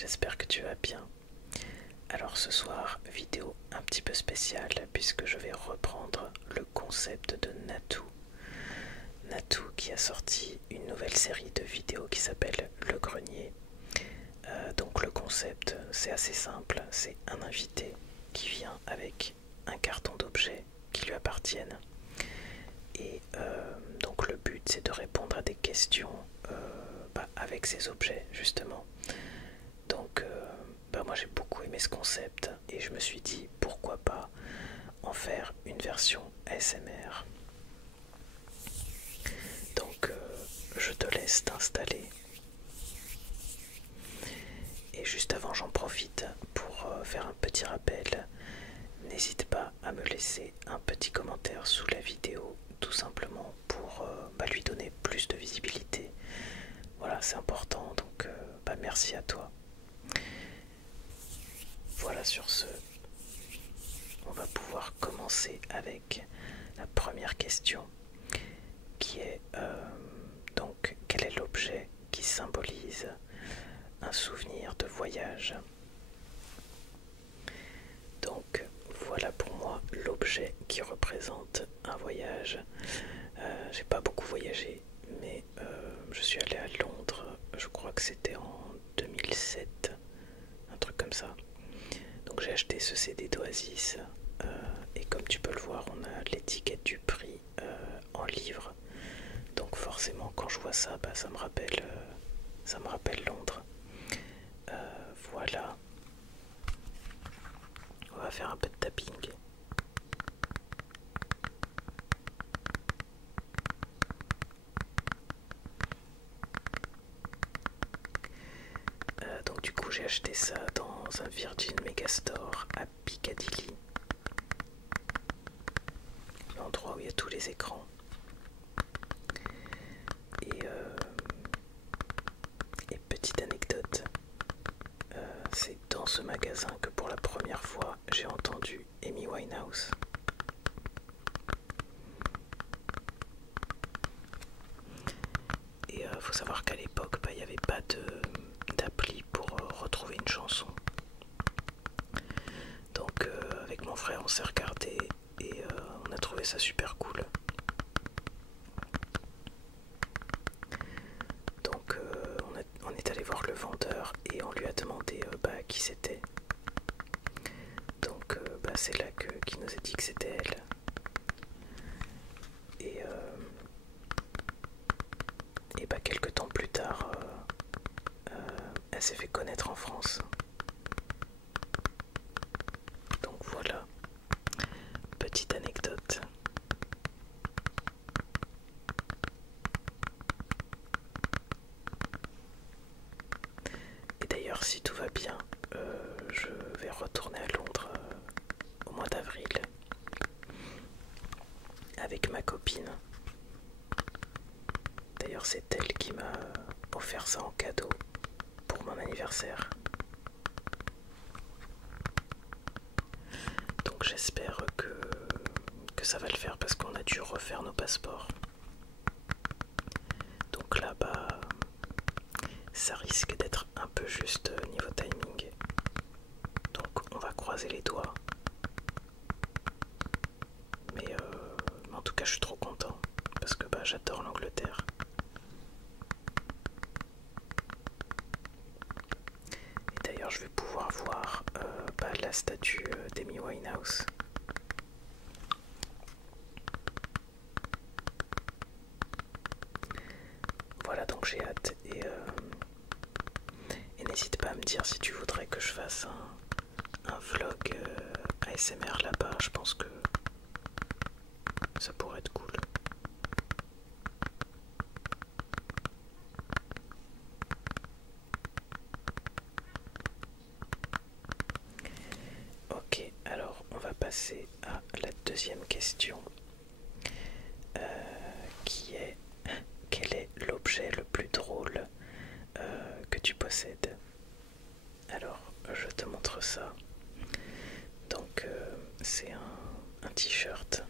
j'espère que tu vas bien. Alors ce soir, vidéo un petit peu spéciale puisque je vais reprendre le concept de Natou. Natou qui a sorti une nouvelle série de vidéos qui s'appelle Le Grenier. Donc le concept c'est assez simple, c'est un invité qui vient avec un carton d'objets qui lui appartiennent. Et donc le but c'est de répondre à des questions avec ces objets justement. Donc moi j'ai beaucoup aimé ce concept et je me suis dit pourquoi pas en faire une version ASMR. Donc je te laisse t'installer. Et juste avant j'en profite pour faire un petit rappel. N'hésite pas à me laisser un petit commentaire sous la vidéo, tout simplement pour lui donner plus de visibilité. Voilà, c'est important, donc merci à toi. Voilà, sur ce, on va pouvoir commencer avec la première question, qui est donc quel est l'objet qui symbolise un souvenir de voyage? Donc voilà pour moi l'objet qui représente un voyage. J'ai pas beaucoup voyagé, mais je suis allé à Londres, je crois que c'était en 2007, un truc comme ça. Donc j'ai acheté ce CD d'Oasis et comme tu peux le voir, on a l'étiquette du prix en livres. Donc forcément quand je vois ça, ça me rappelle Londres. Voilà. On va faire un peu de tapping. Donc du coup j'ai acheté ça dans un Virgin Megastore à Piccadilly, l'endroit où il y a tous les écrans. Et petite anecdote, c'est dans ce magasin que pour la première fois j'ai entendu Amy Winehouse. Et faut savoir qu'à l'époque, il n'y avait pas d'appli pour retrouver une chanson. Donc avec mon frère, on s'est regardé et on a trouvé ça super cool. Donc on est allé voir le vendeur et on lui a demandé qui c'était. Donc c'est là qu'il nous a dit que c'était elle. Et quelques temps plus tard, elle s'est fait connaître en France. Donc voilà, petite anecdote. Et d'ailleurs, si tout va bien, je vais retourner à Londres au mois d'avril avec ma copine. D'ailleurs, c'est elle qui m'a offert ça en cadeau pour mon anniversaire. Donc j'espère que ça va le faire parce qu'on a dû refaire nos passeports. Donc là, ça risque d'être un peu juste niveau timing. Donc on va croiser les doigts. Mais en tout cas, je suis trop content parce que j'adore l'Angleterre. Et d'ailleurs, je vais pouvoir voir la statue d'Amy Winehouse. Voilà, donc j'ai hâte et n'hésite pas à me dire si tu voudrais que je fasse un vlog ASMR là-bas. Je pense que ça pourrait être cool. Ok, alors on va passer à la deuxième question qui est quel est l'objet le plus drôle que tu possèdes? Alors je te montre ça. Donc c'est un t-shirt.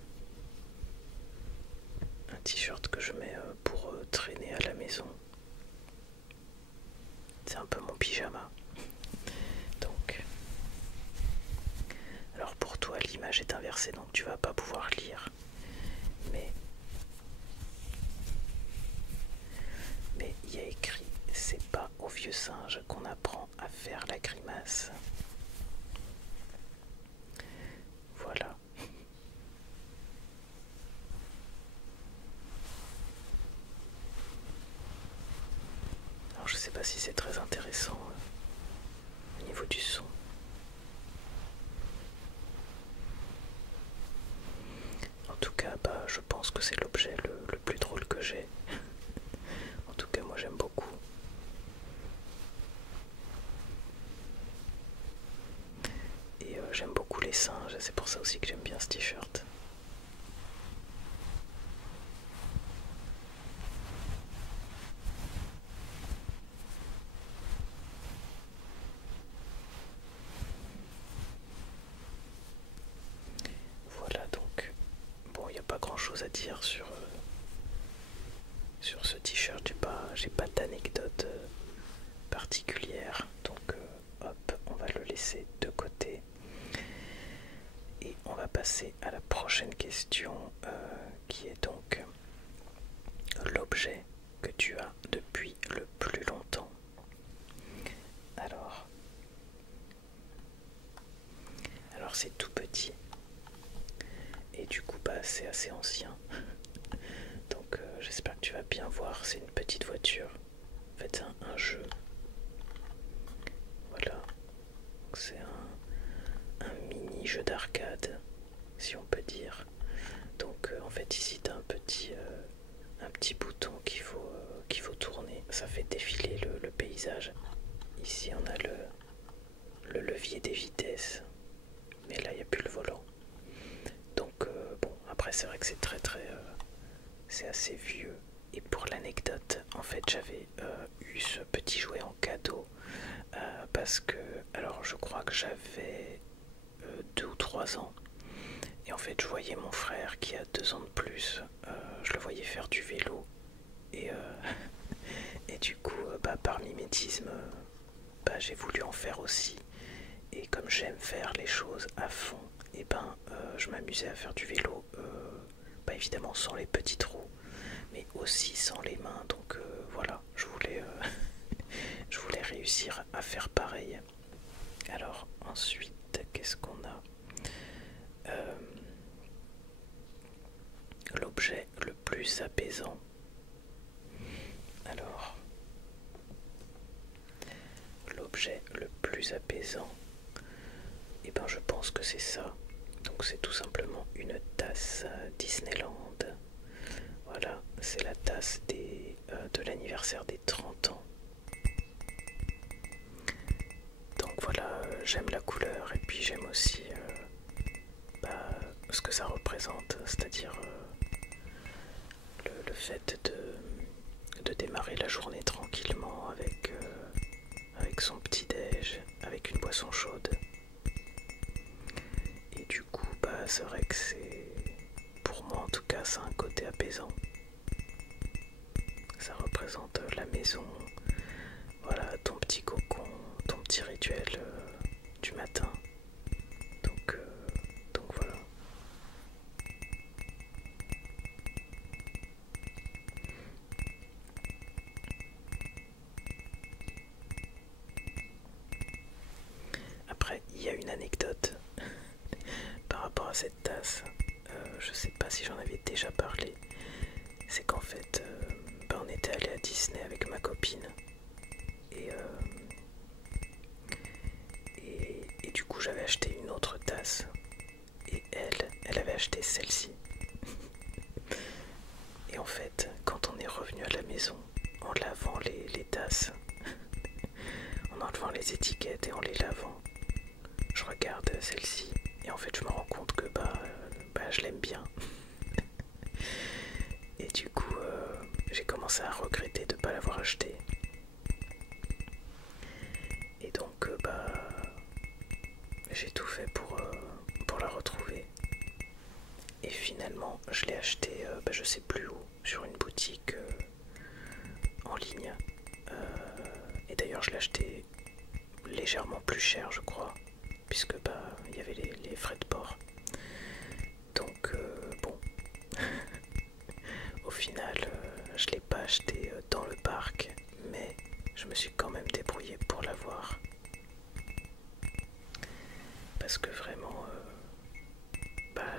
Un t-shirt que je mets pour traîner à la maison. C'est un peu mon pyjama. l'image est inversée, donc tu vas pas pouvoir lire. Mais il y a écrit, c'est pas au vieux singe qu'on apprend à faire la grimace. Voilà. Alors je sais pas si c'est très intéressant au niveau du son. En tout cas, bah, je pense que c'est l'objet le plus drôle que j'ai. En tout cas, moi j'aime beaucoup. Et j'aime beaucoup les singes, c'est pour ça aussi que j'aime bien ce t-shirt. Voilà donc, bon, il n'y a pas grand chose à dire sur ce t-shirt, j'ai pas d'anecdote particulière, donc hop, on va le laisser de côté. Et on va passer à la prochaine question, qui est donc l'objet que tu as depuis le plus longtemps. Alors c'est tout petit, et du coup bah, c'est assez ancien. Donc j'espère que tu vas bien voir, c'est une petite voiture. En fait c'est un jeu. Voilà, c'est un mini jeu d'arcade, si on peut dire. Donc en fait ici tu as un petit bouton qu'il faut tourner. Ça fait défiler le paysage. Ici on a le levier des vitesses. Mais là il n'y a plus le volant. Donc bon, après c'est vrai que c'est assez vieux. Et pour l'anecdote, en fait j'avais eu ce petit jouet en cadeau parce que, alors je crois que j'avais 2 ou 3 ans. Et en fait je voyais mon frère qui a 2 ans de plus, je le voyais faire du vélo. Et, et du coup, bah, par mimétisme, bah, j'ai voulu en faire aussi. Et comme j'aime faire les choses à fond, et ben je m'amusais à faire du vélo, bah, évidemment sans les petites roues, mais aussi sans les mains. Donc voilà, je voulais réussir à faire pareil. Alors ensuite, qu'est-ce qu'on a? L'objet le plus apaisant. Alors, l'objet le plus apaisant, et ben je pense que c'est ça. Donc c'est tout simplement une tasse Disneyland. Voilà, c'est la tasse de l'anniversaire des 30 ans. Donc voilà, j'aime la couleur et puis j'aime aussi bah, ce que ça représente, c'est-à-dire le fait de démarrer la journée tranquillement avec son petit déj, avec une boisson chaude. Et du coup, bah, c'est vrai que pour moi en tout cas, c'est un côté apaisant. Ça représente la maison, voilà, ton petit cocon, ton petit rituel du matin. Donc voilà. Après, il y a une anecdote par rapport à cette tasse. Je sais pas si j'en avais déjà parlé. C'est qu'en fait, bah, on était allé à Disney avec ma copine. Et, et du coup, j'avais acheté une autre tasse. Et elle avait acheté celle-ci. Et en fait, quand on est revenu à la maison, en lavant les tasses, en enlevant les étiquettes et en les lavant, je regarde celle-ci et en fait je me rends compte que bah je l'aime bien. Et du coup j'ai commencé à regretter de ne pas l'avoir acheté. Et donc bah j'ai tout fait pour la retrouver. Et finalement je l'ai acheté bah, je sais plus où, sur une boutique en ligne. Et d'ailleurs je l'ai acheté légèrement plus cher je crois, puisque bah il y avait les frais de port. je l'ai pas acheté dans le parc, mais je me suis quand même débrouillé pour l'avoir. Parce que vraiment,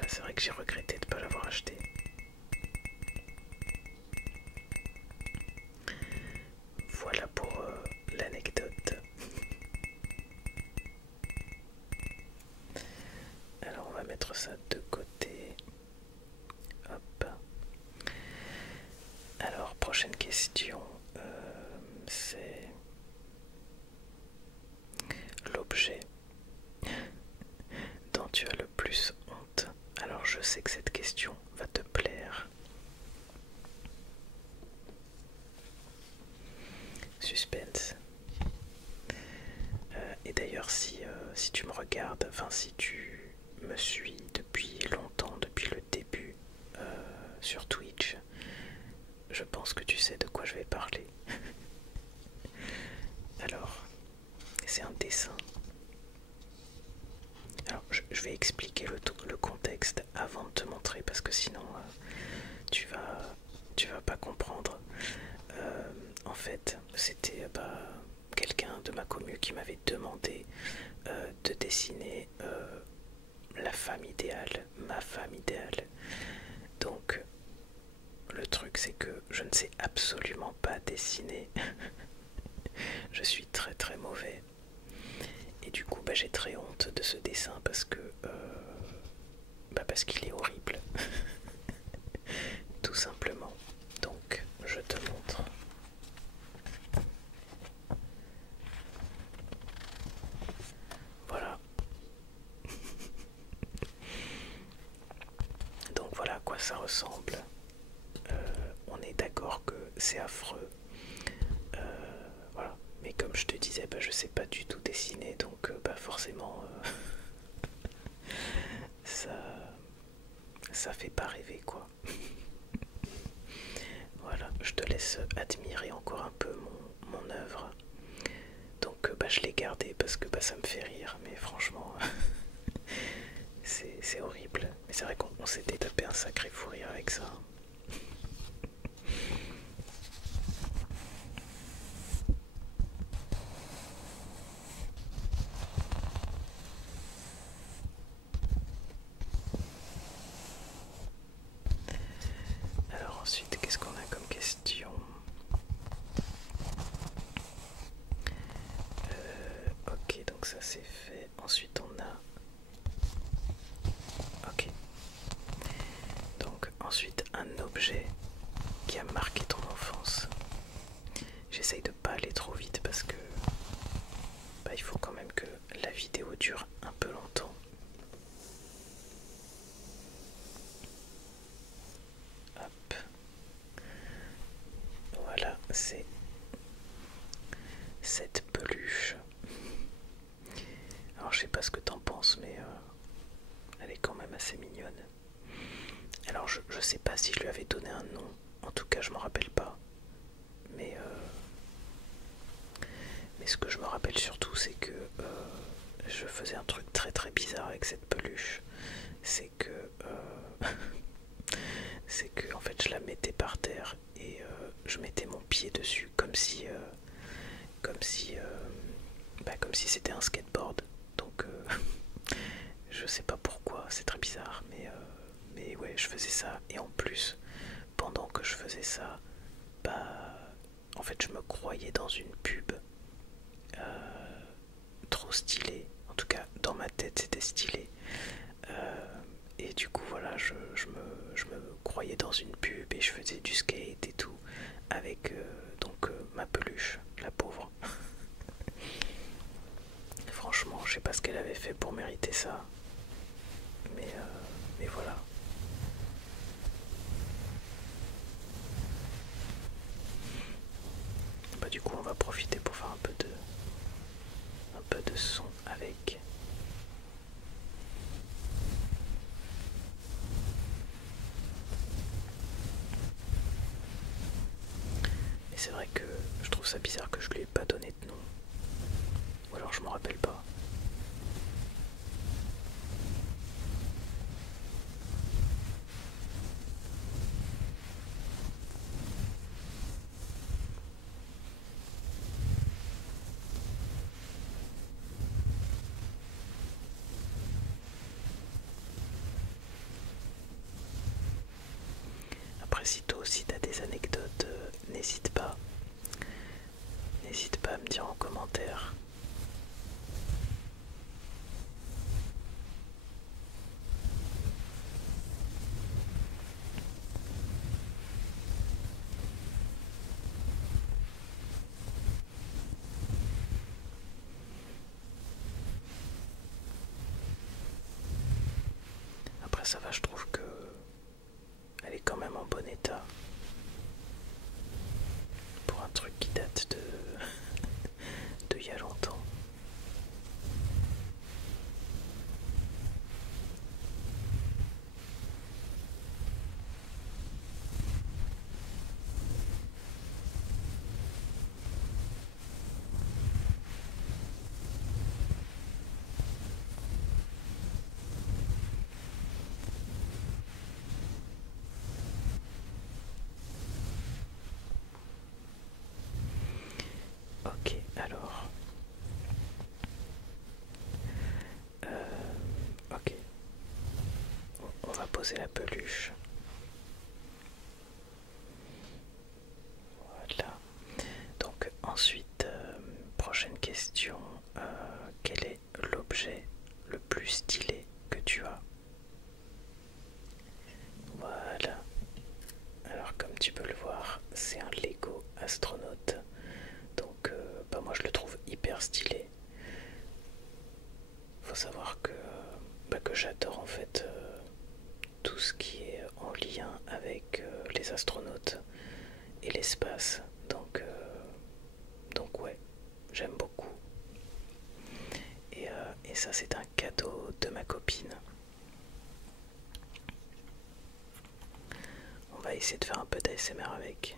c'est vrai que j'ai regretté de ne pas l'avoir acheté. Voilà pour l'anecdote. Alors on va mettre ça de côté. Hop. Alors prochaine question, c'est l'objet dont tu as le plus honte. Alors je sais que cette question va te plaire. Suspense. Et d'ailleurs si tu me regardes, enfin si tu me suis depuis longtemps, depuis le début sur Twitch, je pense que tu sais de quoi je vais parler. Alors, c'est un dessin. Alors, je vais expliquer le contexte avant de te montrer parce que sinon tu vas pas comprendre. En fait, c'était quelqu'un de ma commu qui m'avait demandé de dessiner la femme idéale, ma femme idéale. Donc, le truc c'est que je ne sais absolument pas dessiner. Je suis très très mauvais. Et du coup, j'ai très honte de ce dessin parce que parce qu'il est horrible. Tout simplement. Donc, je te montre. Voilà. Donc voilà à quoi ça ressemble. On est d'accord que c'est affreux. Voilà. Mais comme je te disais, je sais pas du tout dessiner, donc forcément ça fait pas rêver quoi. Voilà, je te laisse admirer encore un peu mon œuvre. Donc je l'ai gardé parce que ça me fait rire, mais franchement c'est horrible. Mais c'est vrai qu'on s'était tapé un sacré fou rire avec ça. Alors ensuite, qu'est-ce qu'on a comme question? Ok, donc ça c'est fait. Ensuite on a... Ok. Donc ensuite un objet qui a marqué ton enfance. J'essaye de pas aller trop vite parce que il faut quand même que la vidéo dure un peu longtemps. Hop. Voilà, c'est cette peluche. Alors je sais pas ce que t'en penses, mais elle est quand même assez mignonne. Alors je sais pas si je lui avais donné un nom, en tout cas je m'en rappelle pas. Mais ce que je me rappelle surtout c'est que je faisais un truc très très bizarre avec cette peluche. C'est que c'est que en fait je la mettais par terre et je mettais mon pied dessus comme si comme si c'était un skateboard. Donc je sais pas pourquoi, c'est très bizarre, mais ouais, je faisais ça. Et en plus, pendant que je faisais ça, en fait, je me croyais dans une pub trop stylée. En tout cas, dans ma tête, c'était stylé. Et du coup, voilà, je me croyais dans une pub et je faisais du skate et tout avec ma peluche, la pauvre. Franchement, je sais pas ce qu'elle avait fait pour mériter ça. Mais voilà. Du coup, on va profiter pour faire un peu de son avec. Et c'est vrai que je trouve ça bizarre que je lui ai pas donné de nom. Ou alors je m'en rappelle pas. après, si toi aussi tu as des anecdotes, n'hésite pas. N'hésite pas à me dire en commentaire. Après ça va, je trouve que elle est quand même en bon état pour un truc qui date de il y a longtemps. Ok, alors. Ok. On va poser la peluche. Voilà. Donc ensuite, prochaine question. Quel est l'objet le plus stylé que tu as? Voilà. Alors comme tu peux le voir, c'est un Lego astronaute. Donc moi je le trouve hyper stylé. Faut savoir que j'adore en fait tout ce qui est en lien avec les astronautes et l'espace. Donc ouais, j'aime beaucoup. Et ça c'est un cadeau de ma copine. On va essayer de faire un peu d'ASMR avec.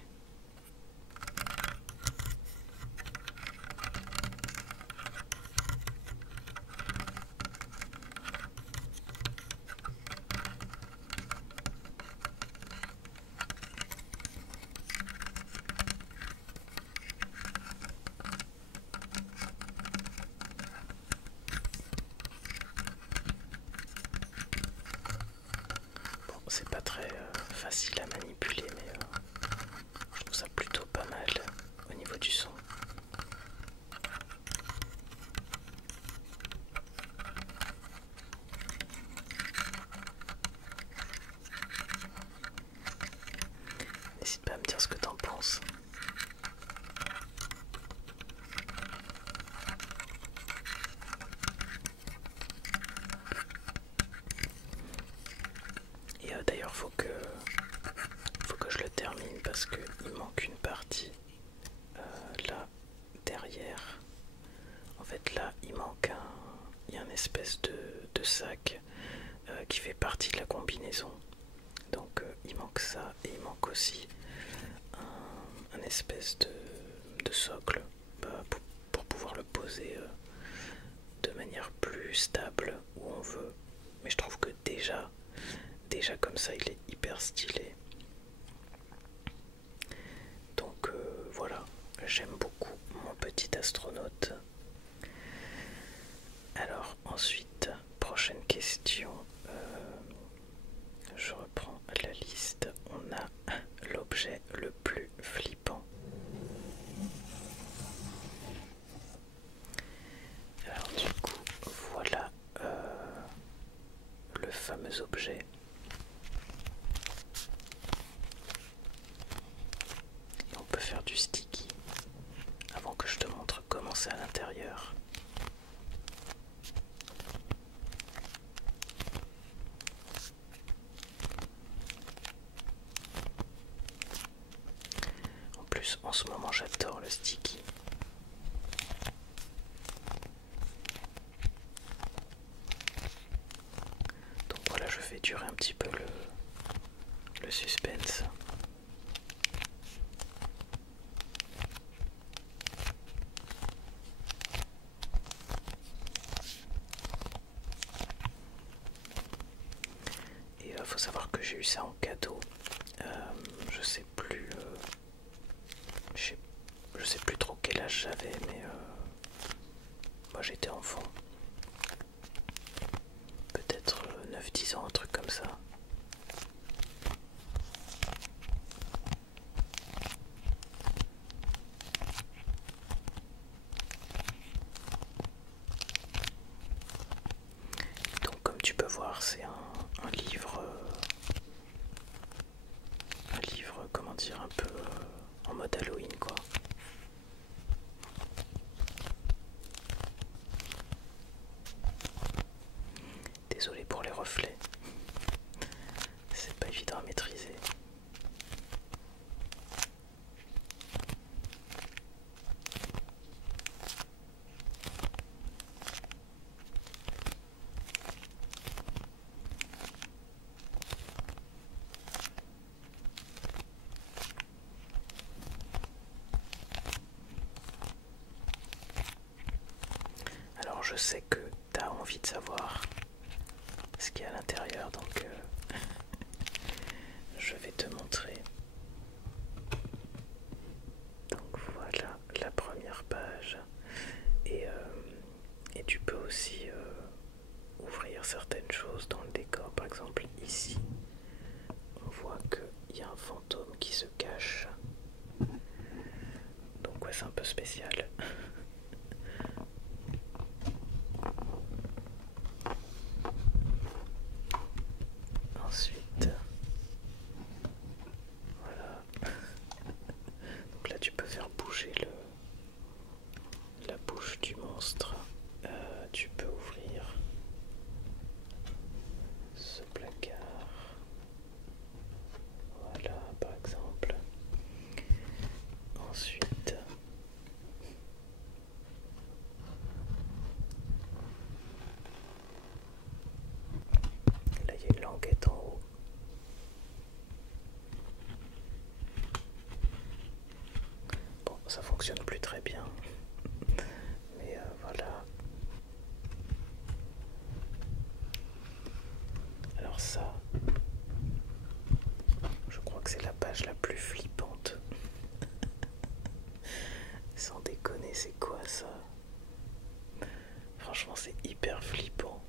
Bon, c'est pas très facile à manipuler, mais je trouve ça plutôt pas mal au niveau du son. N'hésite pas à me dire ce que t'en penses. Et d'ailleurs faut que je le termine parce qu'il manque une partie là derrière. En fait là il manque il y a une espèce de sac qui fait partie de la combinaison. Donc il manque ça et il manque aussi un espèce de socle pour pouvoir le poser de manière plus stable où on veut. Mais je trouve que déjà comme ça il est hyper stylé. Donc voilà, j'aime beaucoup mon petit astronaute. Alors ensuite, prochaine question. Je reprends la liste. On a l'objet le plus flippant. Alors du coup, voilà le fameux objet. Et on peut faire du sticky avant que je te montre comment c'est à l'intérieur. En plus, en ce moment, j'adore le sticky. Donc voilà, je fais durer un petit peu le suspense. Et faut savoir que j'ai eu ça en cadeau. Je sais plus, je sais plus trop quel âge j'avais, mais moi j'étais enfant. Peut-être 9-10 ans, un truc comme ça. je sais que tu as envie de savoir ce qu'il y a à l'intérieur, donc je vais te montrer. Donc voilà la première page. Et tu peux aussi ouvrir certaines choses dans le décor. Par exemple ici, on voit qu'il y a un fantôme qui se cache. Donc ouais, c'est un peu spécial. Ensuite, voilà. Donc là tu peux faire bouger la bouche du monstre. Tu peux ouvrir ce placard. Voilà, par exemple. Ensuite, là il y a une languette en haut. Bon, ça fonctionne plus très bien. Mais voilà. Alors ça, je crois que c'est la page la plus flippante. Sans déconner, c'est quoi ça? Franchement, c'est hyper flippant.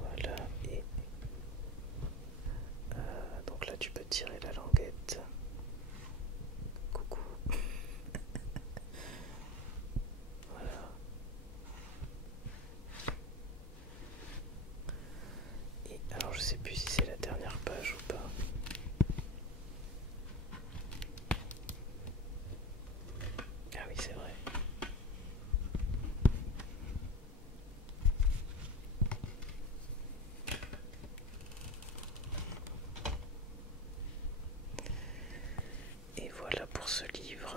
Voilà, et donc là tu peux tirer la languette. Coucou. Voilà. Et alors je sais plus si c'est la dernière page ou pas. Ah oui, c'est vrai. Et voilà pour ce livre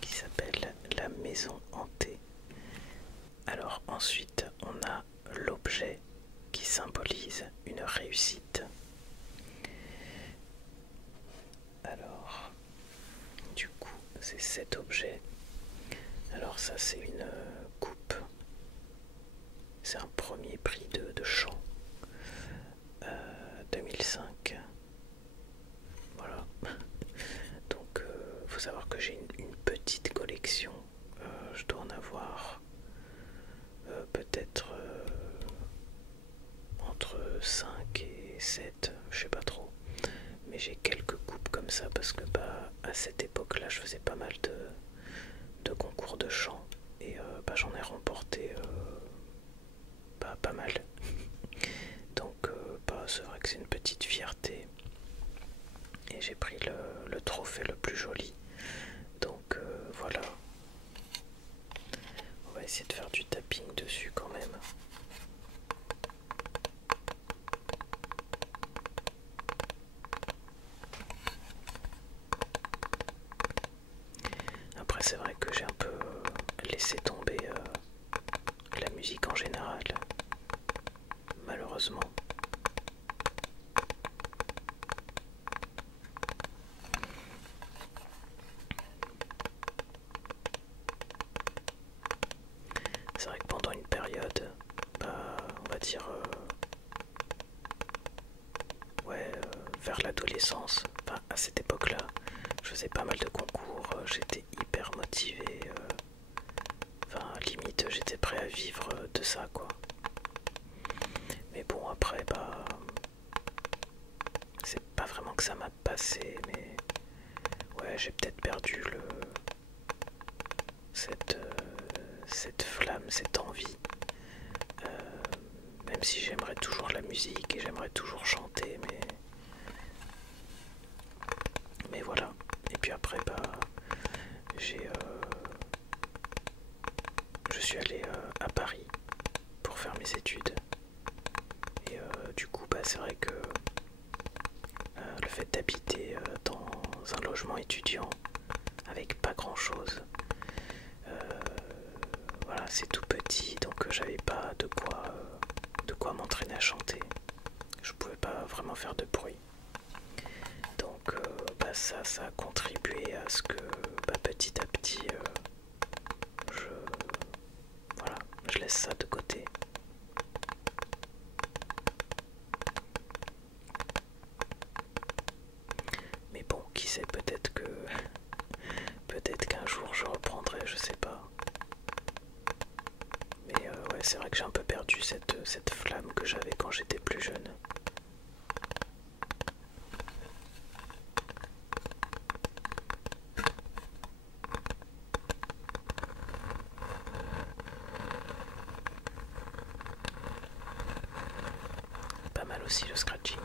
qui s'appelle La Maison Hantée. Alors ensuite, on a l'objet qui symbolise une réussite. Alors, du coup, c'est cet objet. Alors ça, c'est une coupe. C'est un premier prix de chant. 2005. Voilà. Donc, faut savoir que j'ai une petite collection. Je dois en avoir peut-être entre 5 et 7, je sais pas trop. Mais j'ai quelques coupes comme ça parce que à cette époque-là, je faisais pas mal de concours de chant. Et j'en ai remporté pas mal. Donc c'est vrai que c'est une petite fierté. Et j'ai pris le trophée le plus joli. Donc voilà. On va essayer de faire du tapping dessus quand même. Après c'est vrai que j'ai un peu laissé tomber la musique en général. Malheureusement. C'est vrai que pendant une période, on va dire, vers l'adolescence, à cette époque-là, je faisais pas mal de concours, j'étais hyper motivé, limite j'étais prêt à vivre de ça, quoi. Mais bon, après, c'est pas vraiment que ça m'a passé, mais ouais, j'ai peut-être perdu cette flamme, cette envie. Même si j'aimerais toujours la musique et j'aimerais toujours chanter, mais voilà. Et puis après, je suis allé à Paris pour faire mes études. Et du coup, c'est vrai que le fait d'habiter dans un logement étudiant avec pas grand chose, voilà, c'est tout petit, donc j'avais pas de quoi m'entraîner à chanter. Je pouvais pas vraiment faire de bruit. Donc ça a contribué à ce que petit à petit laisse ça de côté. Mais bon, qui sait, peut-être qu'un jour je reprendrai, je sais pas. Mais ouais, c'est vrai que j'ai un peu perdu cette flamme que j'avais quand j'étais plus jeune. Pas mal aussi le scratching.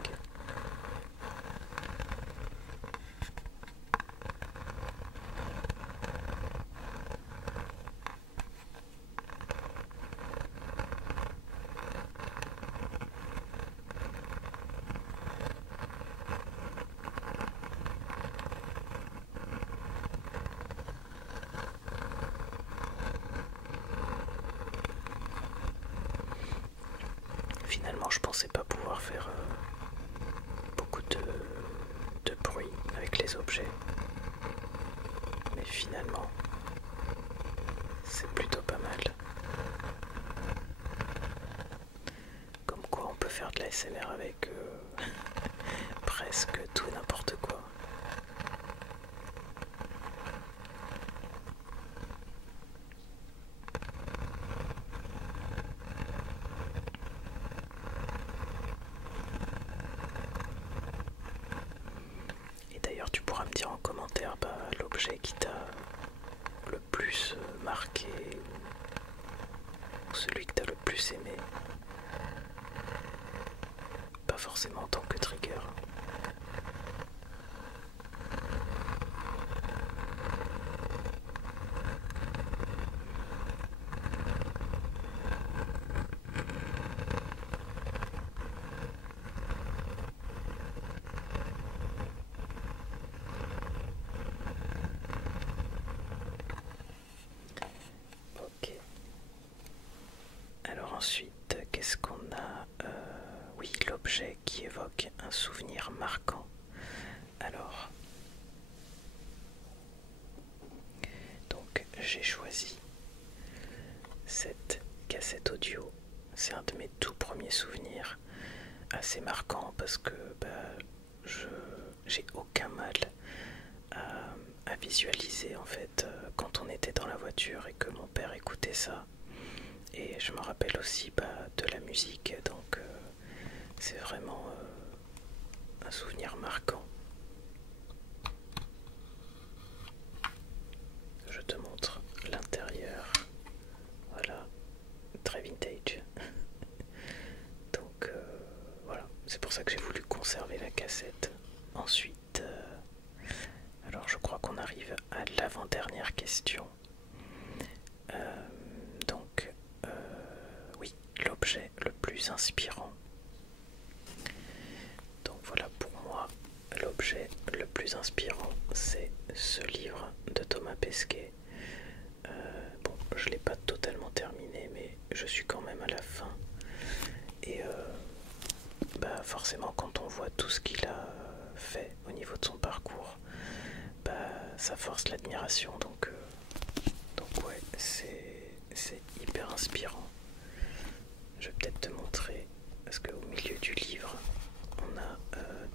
Finalement, je pensais pas pouvoir faire beaucoup de bruit avec les objets. Mais finalement, c'est plutôt pas mal. Comme quoi on peut faire de la l'ASMR avec presque tout et n'importe quoi. Et d'ailleurs tu pourras me dire en commentaire l'objet qui t'a le plus marqué ou celui que t'as le plus aimé. Pas forcément en tant que trigger. Ok. Alors ensuite, qu'est-ce qu'on a oui, l'objet qui évoque un souvenir marquant. Alors, donc j'ai choisi cette cassette audio. C'est un de mes tout premiers souvenirs, assez marquant parce que j'ai aucun mal à visualiser en fait quand on était dans la voiture et que mon père écoutait ça. Et je me rappelle aussi de la musique, donc c'est vraiment un souvenir marquant. Je te montre l'intérieur. Voilà, très vintage. Donc voilà, c'est pour ça que j'ai voulu conserver la cassette. Ensuite, alors je crois qu'on arrive à l'avant-dernière question. Donc, oui, l'objet le plus inspirant. Donc voilà, pour moi, l'objet le plus inspirant, c'est ce livre de Thomas Pesquet. Bon, je ne l'ai pas totalement terminé, mais je suis quand même à la fin. Et forcément, quand on voit tout ce qu'il a fait au niveau de son parcours, ça force l'admiration. Donc ouais, c'est hyper inspirant. Je vais peut-être te montrer, parce qu'au milieu du livre, on a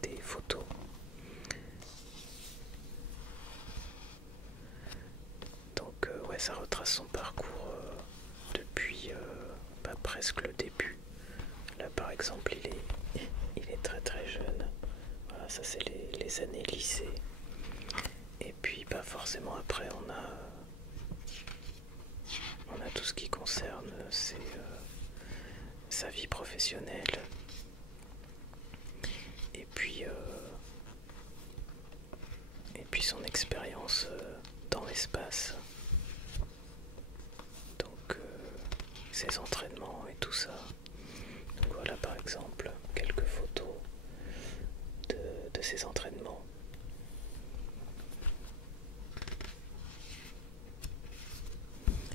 des photos. Donc ouais, ça retrace son parcours depuis presque le début. Là par exemple, il est très très jeune. Voilà, ça c'est les années lycée. Et puis forcément après on a tout ce qui concerne sa vie professionnelle. Et puis son expérience dans l'espace. Donc ses entraînements et tout ça. Donc voilà par exemple quelques photos de ses entraînements.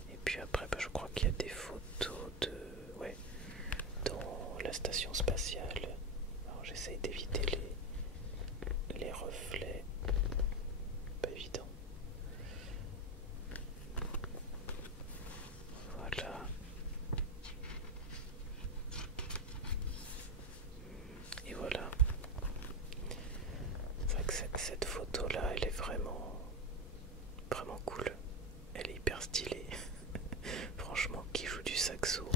Et puis après je crois qu'il y a des photos dans la station spatiale. Alors j'essaye d'éviter les reflets. Pas évident. Voilà. cette photo là, elle est vraiment cool. Elle est hyper stylée. Franchement, qui joue du saxo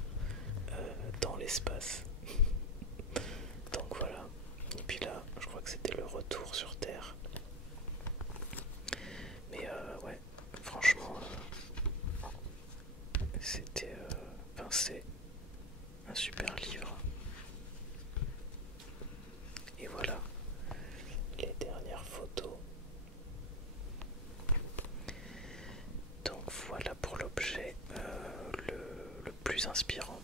dans l'espace. Donc voilà. Et puis là, je crois que c'était le retour sur Terre. Mais ouais, franchement, c'était, enfin c'est un super livre. Et voilà les dernières photos. Donc voilà pour l'objet le plus inspirant.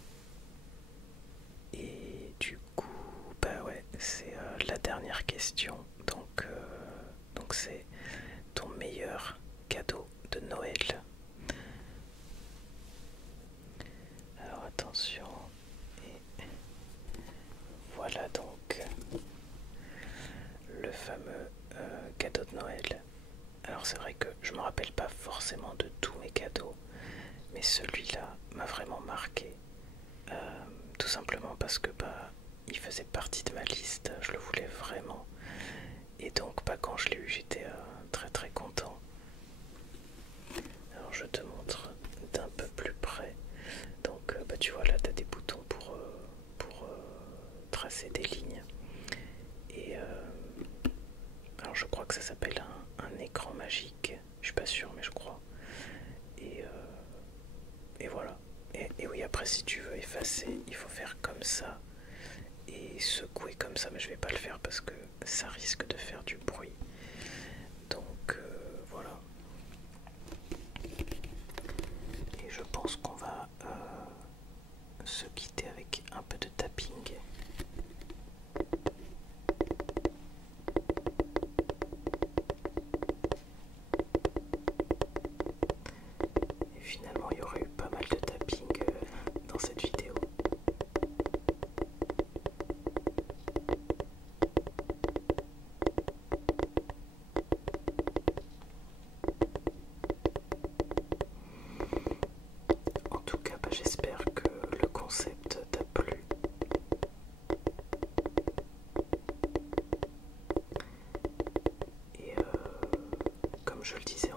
Et du coup, bah ouais, c'est la dernière question. Donc c'est ton meilleur cadeau de Noël. Alors attention. Et voilà donc le fameux cadeau de Noël. Alors c'est vrai que je me rappelle pas forcément de tous mes cadeaux, mais celui-là m'a vraiment marqué. Tout simplement parce que bah il faisait partie de ma liste, je le voulais vraiment. Et donc bah, quand je l'ai eu, j'étais très très content. Alors je te montre d'un peu plus près. Donc bah, tu vois là, tu as des boutons pour tracer des lignes. Et alors je crois que ça s'appelle un écran magique. Je suis pas sûr, mais je crois. Et voilà. Et oui, après si tu veux effacer, il faut faire comme ça et secouer comme ça, mais je vais pas le faire parce que ça risque de faire du bruit. Donc voilà. Et je pense qu'on va se quitter avec un peu de tapping. Et finalement, il y aurait eu pas mal de tapping dans cette vidéo. En tout cas, bah, j'espère que le concept t'a plu. Et comme je le disais